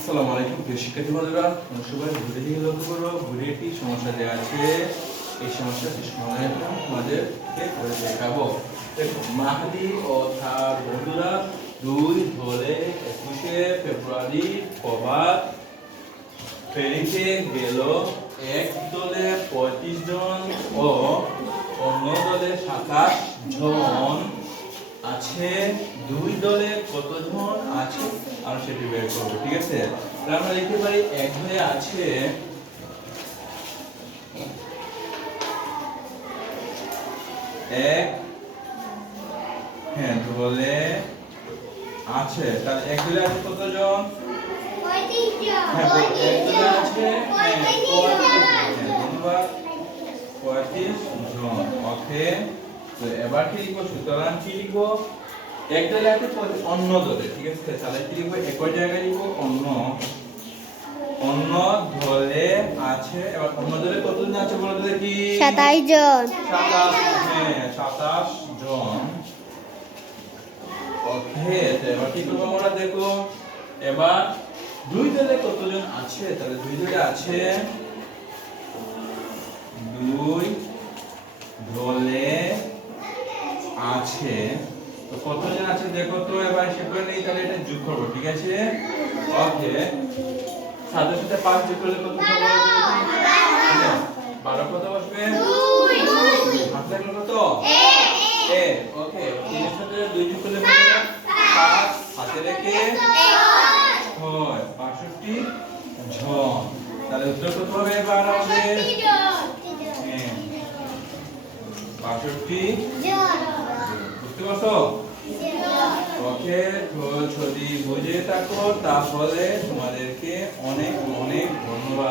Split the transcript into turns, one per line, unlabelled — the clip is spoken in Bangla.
আসসালামু আলাইকুম, প্রিয় শিক্ষার্থী বন্ধুরা। তোমরা সবাই ঘুরে দিকে লক্ষ্য করো, ঘুরে একটি সমস্যা দেওয়া আছে। এই সমস্যাটি সমাধান তোমাদেরকে করে দেখাবো। দেখো মাহাদি ও তার বন্ধুরা, দুই ধরে একুশে ফেব্রুয়ারি প্রভাত ফেরিতে গেল। এক দলে পঁয়ত্রিশ জন ও অন্য দলে সাতাশ জন। আছে দুই দলে কতজন আছে? আমরা সেটি বের করব ঠিক আছে? তাহলে আমরা লিখতে পারি এক দলে আছে এক হ্যাঁ দলে আছে। তাহলে এক দলে আছে কতজন? আছে হ্যাঁ হ্যাঁ, ধন্যবাদ পঁয়ত্রিশ জন ওকে। তো এবার কি লিখব? সুতরাং কি লিখব? পঁয়ত্রিশ, অন্য দলে ঠিক আছে? তাহলে কি লিখব? একই জায়গায় লিখব অন্য অন্য দলে আছে এবার অন্য দলে কতজন আছে বলো তো দেখি?
সাতাইশ জন।
হ্যাঁ জন। ওকে তো এবার কি করব আমরা? দেখো এবার দুই দলে কতজন আছে? তাহলে দুই দলে আছে দুই দলে আছে। তো কতজন আছে দেখো তো এবার করে নেই তাহলে এটা যোগ করব ঠিক আছে? ওকে। সাথে সাথে পাঁচ যোগ করলে কত হ্যাঁ, বারো কত বসবে? হাত লাগল কত? এ ওকে তিনের সাথে দুই যোগ করলে পাঁচ। হাতে রেখে হয় বাষট্টি জন। তাহলে উত্তর কত হবে এবার আমাদের? হ্যাঁ, বাষট্টি বুঝতে পারছ ওকে যদি বুঝে থাকো তাহলে তোমাদেরকে অনেক অনেক ধন্যবাদ।